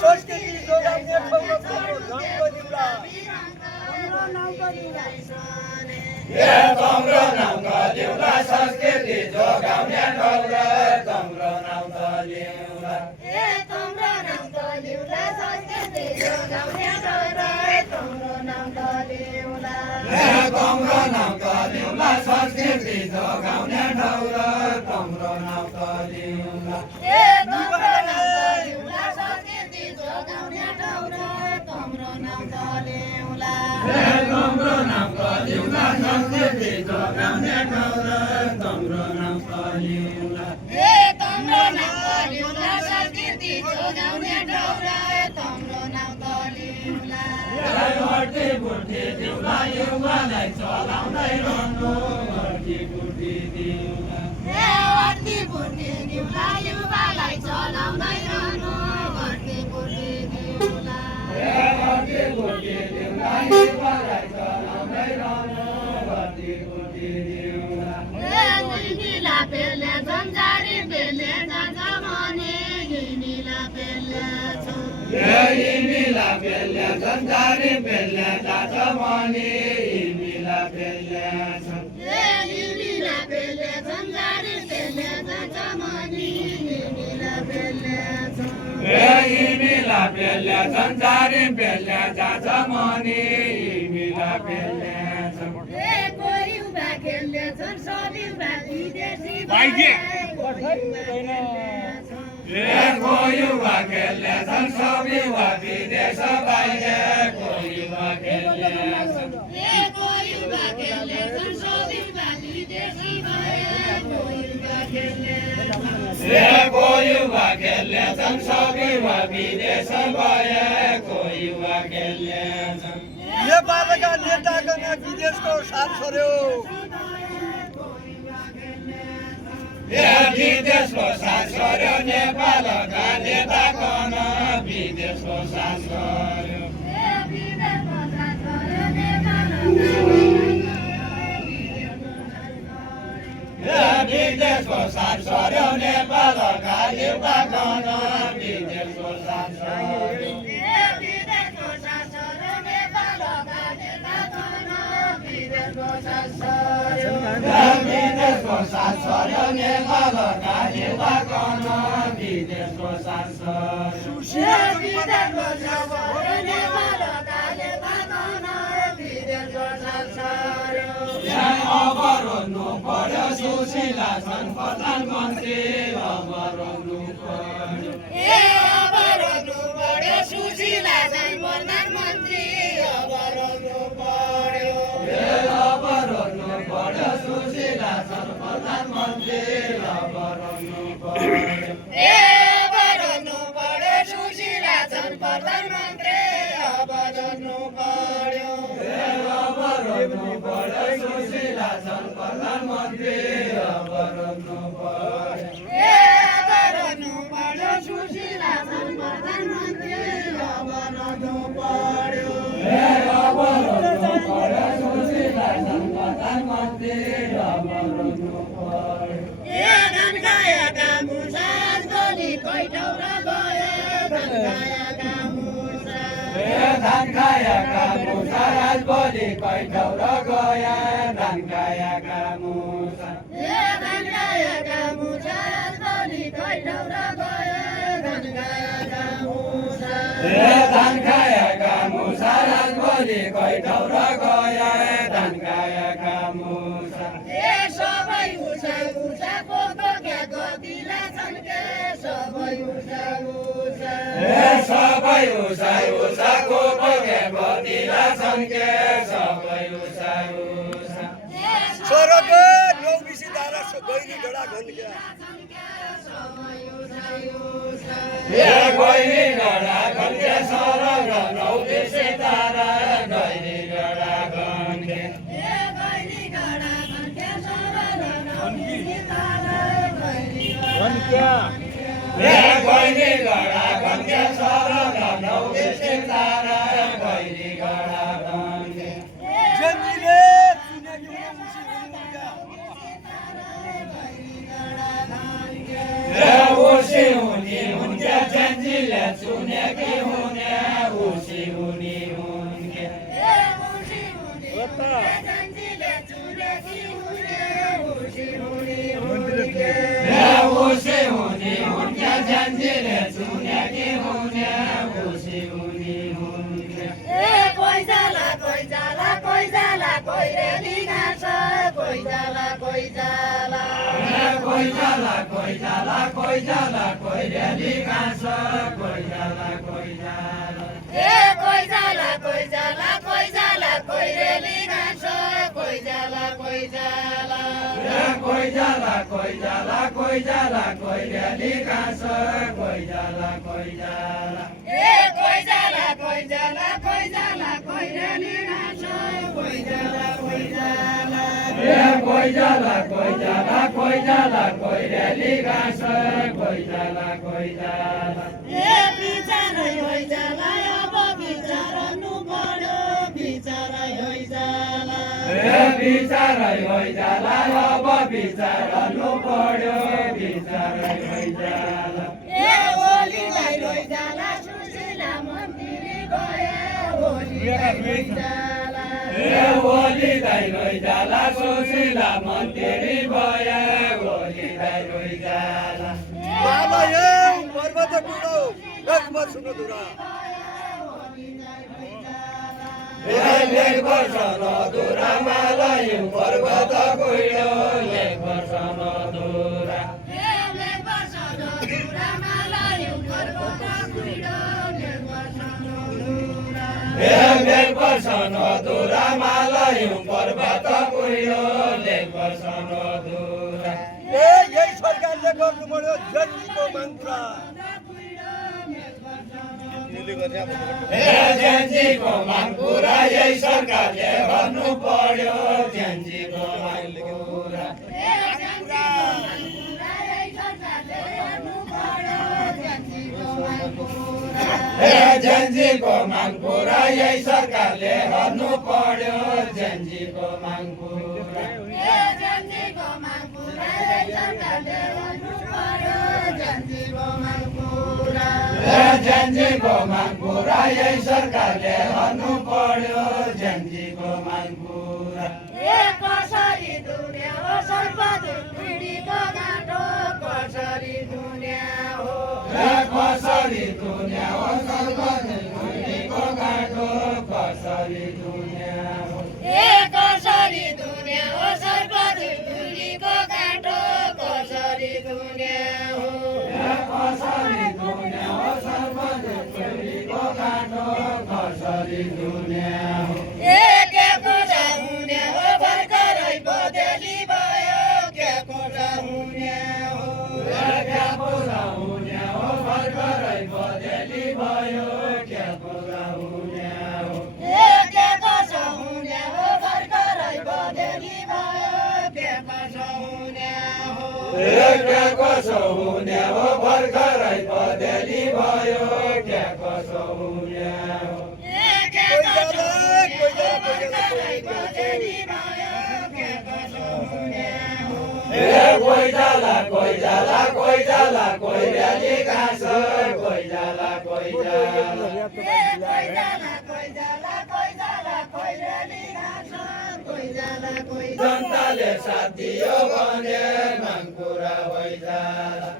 संस्कृति जोगाउने ठाउँमा रङ्ग दिउला तम्रो नाम दिउला संस्कृति जोगाउने ठाउँ र तम्रो नाम दिउला तम्रो नाम दिउला संस्कृति जोगाउने ठाउँ र तम्रो नाम दिउला तम्रो नाम दिउला संस्कृति जोगाउने ठाउँ र तम्रो नाम दिउला तम्रो नाम दिउला संस्कृति जोगाउने ठाउँ र तम्रो नाम दिउला तम्रो नाम दिउला संस्कृति जोगाउने ठाउँ र तम्रो नाम दिउला तम्रो नाम दिउला संस्कृति जोगाउने ठाउँ र तम्रो नाम दिउला घटी बुटी दिउला युवालाई चलाउँदै रहनु घटी बुटी दिउला घटी बुटी दिउला युवालाई चलाउँदै रहनु घटी बुटी दिउला घटी बुटी दिउला युवालाई चलाउँदै रहनु घटी बुटी दिउला गिनीला पेले झन्झारी पेले जान्छ भने गिनीला पेले छ मिला पेल्ला झन्झारी पेल्ला जाछ भने मिला पेल्ला छ गिनीला पेले झन्झारी पेले जान्छ भने गिनीला पेले छ मिला पेल्ला झन्झारी पेल्ला जाछ भने मिला पेल्ला छ कोही उभा खेल्ने छन् सबै उभा विदेशी युवा खेल्ने छन् सबै युवा विदेश बाहिर कोही युवा खेल्ने छन् कोही उभा खेल्ने छन् सबै उभा विदेशी कोही उभा खेल्ने कोही युवा खेल्ने छन् सबै युवा विदेश बाहिर कोही युवा खेल्ने छन् नेपालका नेतागण विदेशको साथ छोड्यो विदेशको साथ छोड्यो नेपालका नेतागण विदेशको साथ छोड्यो विदेशको साथ छोड्यो नेपालका नेतागण विदेशको साथ छोड्यो विदेशको साथ छोड्यो नेपालका नेतागण विदेशको साथ छोड्यो अब रोज्नु पर्यो सुशीला छन् प्रधानमन्त्री अब रोज्नु पर्यो अब रोज्नु पर्यो सुशीला छन् प्रधानमन्त्री अब रोज्नु पर्यो अब रोज्नु पर्यो सुशीला छन् प्रधानमन्त्री अब रोज्नु पर्यो अब रोज्नु पर्यो सुशीला छन् प्रधानमन्त्री अब रोज्नु पर्यो अब रोज्नु पर्यो सुशीला छन् प्रधानमन्त्री अब रोज्नु पर्यो अब रोज्नु पर्यो सुशीला छन् प्रधानमन्त्री अब रोज्नु पर्यो अब रोज्नु पर्यो सुशीला छन् प्रधानमन्त्री अब रोज्नु पर्यो धनकायाका मुसाज गोली कैठौरा गए धनकायाका मुसा धान खाएका मुसा राजबोली कैठौरा गया धान खाएका मुसा धनकायाका मुसाज गोली कैठौरा गए धनकायाका मुसा धान खाएका मुसा राजबोली कैठौरा गया धान खाएका मुसा सबै उषा उषाको क्या गतिला छन् के सबै उषा उषा सबै उषा उषाको बगे गतिला छन् के सबै उषा उषा सरको नौबिसी धारा गैरी गडा घन्क्या गैरी गडा घन्के सरग नौ बिसे तारा गैरी गडा घन्के गैरी गडा घन्के सरग नौ बिसे तारा गैरी गडा घन्के जन्जीले चुनेकी मुसी उसी हुने हुन्के चुनेकी हुने उसी हुने हुन्के उसी हुने हुन्के झन्झीले चुनेकी हुने उसी हुने हुन्के कोही जाला कोही जाला कोही जाला कोही रेली घाँस कोही जाला कोही जाला कोही जाला कोही जाला कोही जाला कोही रेली घाँस कोही जाला कोही जाला कोही जाला कोही जाला कोही जाला कोही रेली घाँस कोही जाला कोही जाला कोही जाला कोही जाला कोही जाला कोही रेली घाँस कोही जाला कोही जाला कोही जाला कोही जाला कोही जाला कोही रेली घाँस कोही जाला कोही जाला कोही जाला कोही जाला कोही जाला कोही रेली घाँस कोही जाला कोही जाला बिचारै होइ जाला अब बिचारनु पर्यो बिचारै होइ जाला बिचारै होइ जाला अब बिचारनु पर्यो बिचारै होइ जाला ओली दाइ जाला सुशीला मन्दिर गयो ओली दाइ जाला ओली दाइ रोइ जाला सुशीला मन्दिरी भए ओली दाइ रोइ जाला मालयम पर्वत टुडो गगमा सुनदुरा लेख वर्ष नदुरा मालयम पर्वत कुइरो लेख वर्ष नदुरा लेख वर्ष नदुरा मालयम पर्वत कुइरो लेख वर्ष नदुरा यही सरकारले गर्नु पर्यो जनजीको माग पुरा जेन्जीको माग पुरा यही सरकारले गर्नु पर्यो जेन्जीको माग पुरा जेन्जीको माग पुरा यही सरकारले गर्नु पर्यो जेन्जीको माग पुरा जेन्जीको माग पुरा यही सरकारले गर्नु पर्यो जेन्जीको माग पुरा कसरी दुनिया हो सर्वदूर पिँढीको गाँठो कसरी दुनिया हो कसरी दुनिया हो सर्वको गाँठो कसरी दुनिया हो कसरी दुनिया हो सर्वदूर पिँढीको गाँठो कसरी दुनिया हो कसरी दुनिया हो सर्वको गाँठो कसरी दुनिया हो के कुरा हुने हो भर्खरै बदली भयो के कुरा हुने हो क्या कुरा हुने हो भर्खरै बदली भयो क्या कुरा हुने हो के कसो हुने हो भर्खरै बदली भयो के कसो हुने हो क्या कसो हुने हो भर्खरै बदली भयो क्या कसो हुने हो कोही जाला कोही जाला कोही जाला कोही रेली घाँस कोही जाला कोही जाला जनताले साथ दियो भने माग पुरा भइजाला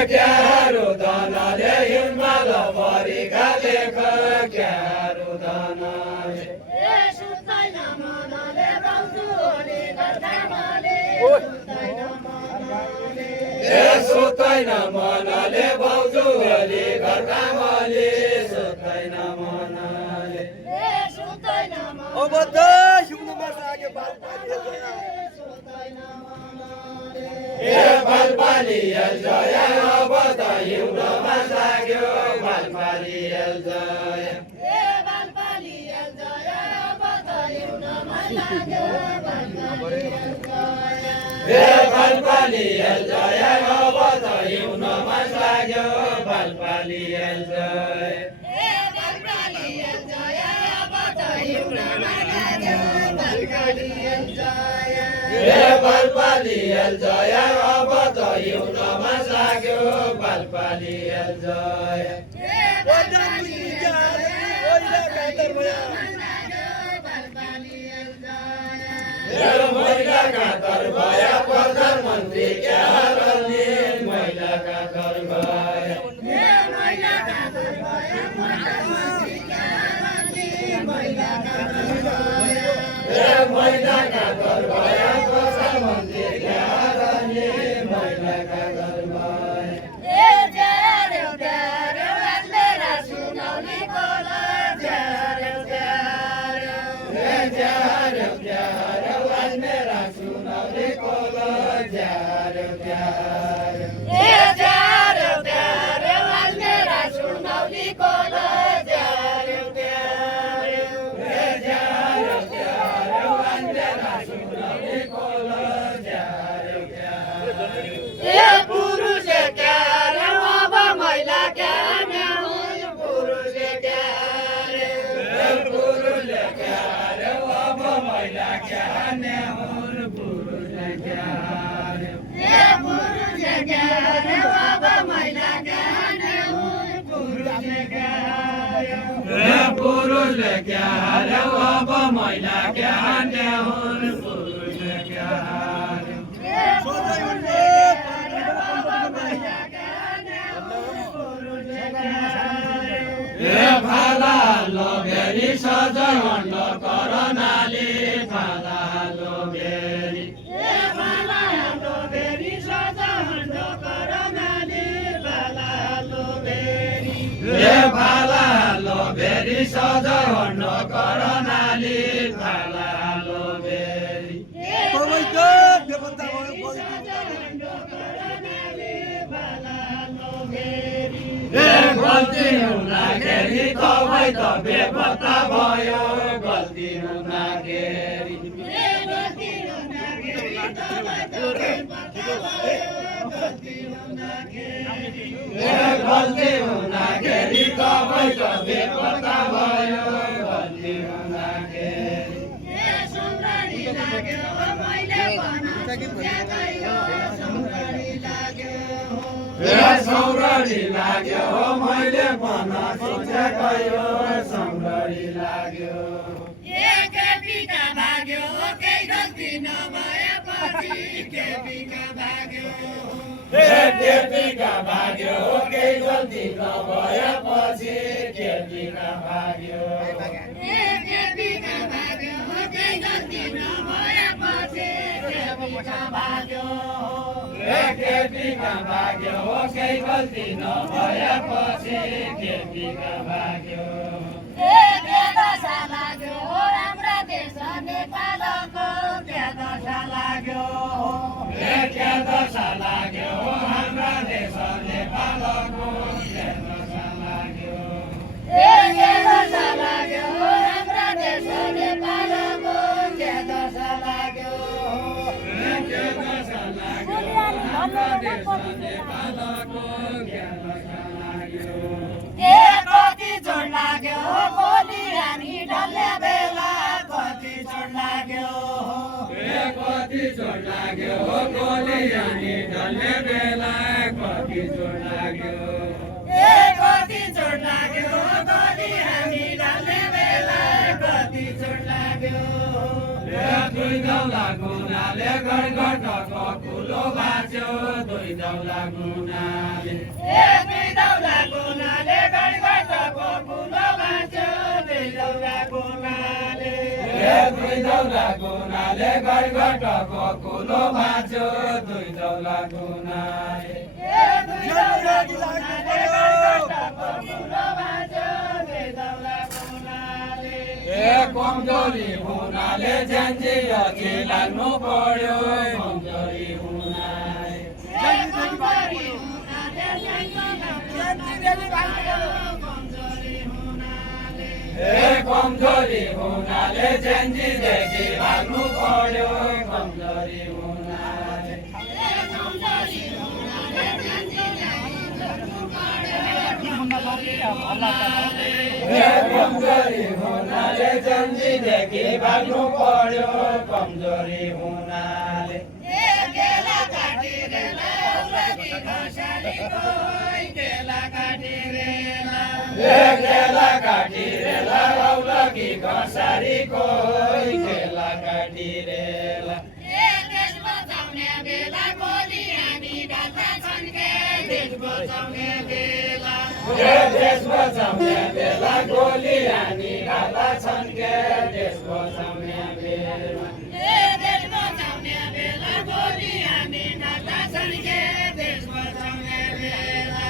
क्यारो धनले हिमाल भरि गालेख क्यारो धनले सुत्दैन मनले बाउजूले गर्दा मैले सुत्दैन मनले भाउजूले गर्दा मैले सुत्दैन मनले अब त हिउँदोमा लाग्यो बालपाली जया अब त हिउँदोमा लाग्यो बालपाली जया बालपालियल जय अब त हिउन मास लाग्यो बालपालियल जय बालपालियल जय अब त हिउन मास लाग्यो बालपालियल जय महिलाका घर भया प्रधानमन्त्री क्या गर्ने महिलाका घर भया महिलाका घर भया प्रधानमन्त्री क्या गर्ने महिलाका घर पुरुषले क्या हार्यो अब महिला क्या हार्ने हुन् पुरुषले क्या हार्यो फाला लोभेरी सजय हण्ड करनाले फाला लोभेरी लोभेरी सजय हण्ड करनाले फाला लोभेरी गल्ती हुँदाखेरि तपाईँ त बेपत्ता भयो गल्ती हुँदाखेरि गल्ती हुँदाखेरि तपाईँ त बेपत्ता भयो गल्ती हुँदाखेरि सौरडी लाग्यो हो मैले भन सोचेकै हो सौरडी लाग्यो केपीका भाग्यो केही गल्ती नभएपछि केपीका भाग्यो केपीका भाग्यो केही गल्ती नभएपछि केपीका भाग्यो केपीका भाग्यो केही गल्ती नभएपछि केपीका भाग्यो केपीका भाग्यो केही गल्ती नभएपछि केपीका भाग्यो के दशा लाग्यो हाम्रा देश नेपालको के दशा लाग्यो के दशा लाग्यो हाम्रा देश नेपालको के दशा लाग्यो के दशा लाग्यो हाम्रा देश नेपालको के दशा लाग्यो के दशा लाग्यो हाम्रा देश नेपालको के दशा लाग्यो कति जोड लाग्यो गोली हानी ढल्ने बेला कति जोड लाग्यो कति जोड लाग्यो गोली हानी ढल्ने बेला कति जोड लाग्यो कति जोड लाग्यो गोली हानी ढल्ने बेला कति जोड लाग्यो दुई दौला गुनाले गडगडको कुलो बाँच्यो दुई दौला गुनाले दुई दौला गुनाले गडगडको कुलो बाँच्यो दुई दौला गुनाले दुई दौला गुनाले गडगडको कुलो बाँच्यो दुई दौला गुनाले दुई दौला गुनाले गडगडको कुलो बाँच्यो दुई दौला गुनाले कमजोरी हुनाले ज्यानजी अघि लाग्नु पर्यो कमजोरी हुनाले कमजोरी हुनाले ज्यानजी देखि लाग्नु पर्यो कमजोरी हुनाले कमजोरी हुनाले जन्जीदेखि भाग्नु पर्यो कमजोरी हुनाले केला काटिरेला औलकी खसारीको केला काटिरेला केला काटिरेला औलकी खसारीको केला काटिरेला देश बचाउने बेला गोली हानी डाल्दा छन् के देश बचाउने बेला देश बचाउने बेला गोली हानी डाल्दा छन् के देश बचाउने बेला देश बचाउने बेला गोली हानी डाल्दा छन् के देश बचाउने बेला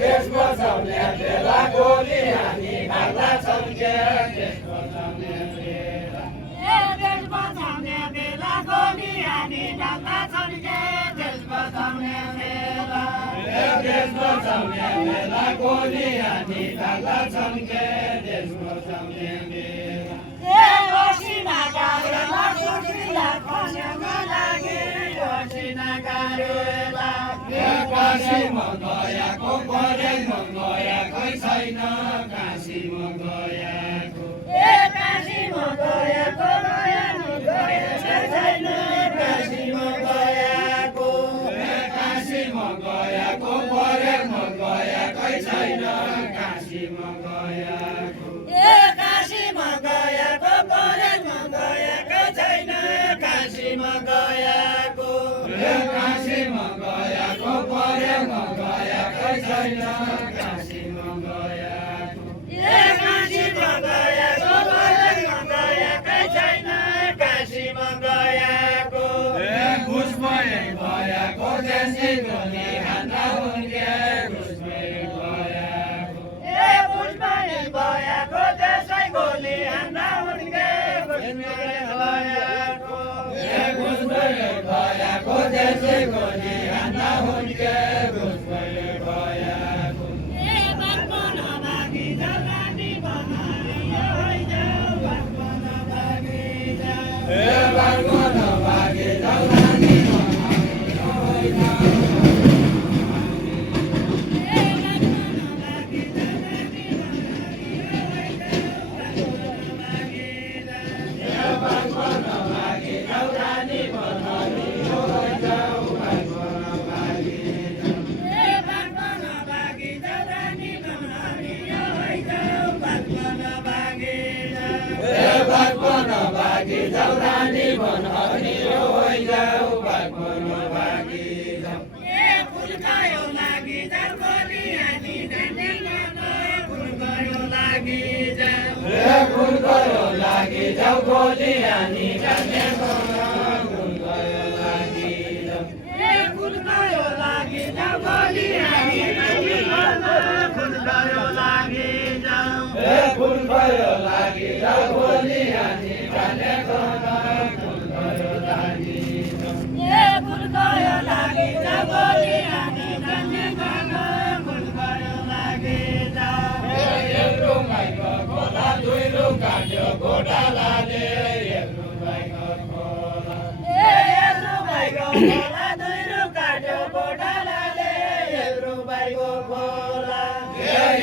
देश बचाउने बेला गोली हानी डाल्दा छन् के देश बचाउने बेला देश बचाउने बेला गोली हानी डाल्दा छन् के देश बचाउने बेला देश बचाउने बेला गोली हानी डाल्दा छन् के देश बचाउने बेला असिना गारेला सुशीला खस्याउन लागि असिना गारेला काशीमा गएको परेमा गएकै छैन काशीमा गएको काशीमा गएको नयाँ गएकै छैन काशीमा गएको काशीमा गएको परेमा गएकै छैन काशीमा गएको काशीमा गएको परेमा गएकै छैन काशीमा गएको काशीमा गएको परेमा गएकै छैन काशीमा गएको काशीमा गएको परेमा गएकै छैन काशीमा गएको घुसमै भएको देशी गोली हान्दा हुन्के घुसमै भएको पुष्पले भएको त्यसै गोली हान्दा हुन्के पुष्पले भएको घुसमै भएको देशी गोली हान्दा हुन्के घुसमै भएको बाटो नभागी जलानी बनाइयो हैजाउ बाटो नभागी जाऊ बाटो नभागे जलानी नभागी जाऊ रानी बनहरी होइजाऊ बाटो नभागी जाऊ फुल गयो लागि जाऊ गोली हानी जाने फुल गयो लागि जाऊ फुल गयो लागि जाऊ गोली हानी जाने फुल गयो लागि जाऊ फुल गयो लागि जाऊ गोली हानी जाने फुल गयो लागि जाऊ फुल गयो लागि जाऊ गोली हानी जाने फुल गयो लागि जाऊ फुल गयो लागि जाऊ गोली हानी जाने फुल गयो लागि जाऊ एक रुमाइको खोला दुई रुम काट्यो गोटालाले एक रुमाइको खोला एक रुपाईको खोला दुई रुम काट्यो गोठालाले एक रुपाईको खोला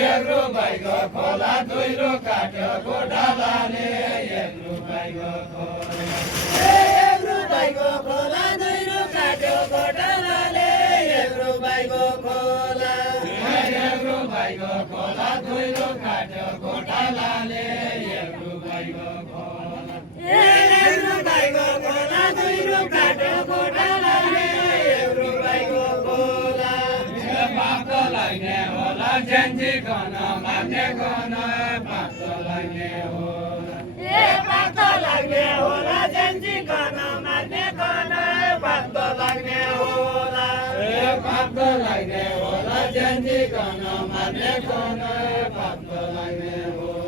एक रुमाइको खोला दुई रुम काट्यो गोटालाले एक रुमाइको खोला एक रुपाईको खोला दुई रुम काट्यो गोठालाले एक रुपाईको खोला एक रुमाइको खोला दुई रुम काट्यो गोटालाले एक रुमाइको खोला एक रुपाईको खोला दुई रुम काट्यो गोठालाले एक रुपाईको खोला पाप लाग्ने होला जन्जी गन माग्ने गन पाप लाग्ने होला पात लाग्ने होला जन्जी गर्न मार्ने गर्न पात लाग्ने होला पाप लाग्ने होला जन्जी गन माग्ने गन पाप लाग्ने होला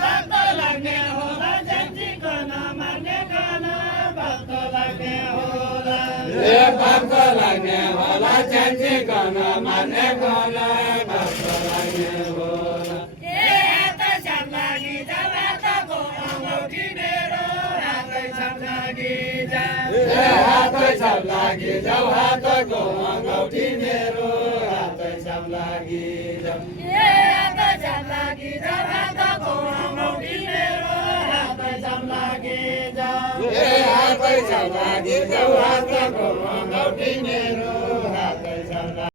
पात लाग्ने होला जन्जी गर्न मार्ने गर्न पात लाग्ने होला पाप लाग्ने होला जन्जी गन माग्ने गन पाप लाग्ने होला हात छाप लागि जाऊ हातको अङ्गौठी मेरो हातै छाप लागि जाऊ हातै सब लागि जाऊ हातको अङ्गौठी मेरो हातै सब लागि जाऊ हातै सब लागि जाऊ हातको अङ्गौठी मेरो हातै सब लागि जाऊ हातै सब लागि जाऊ हातको अङ्गौठी मेरो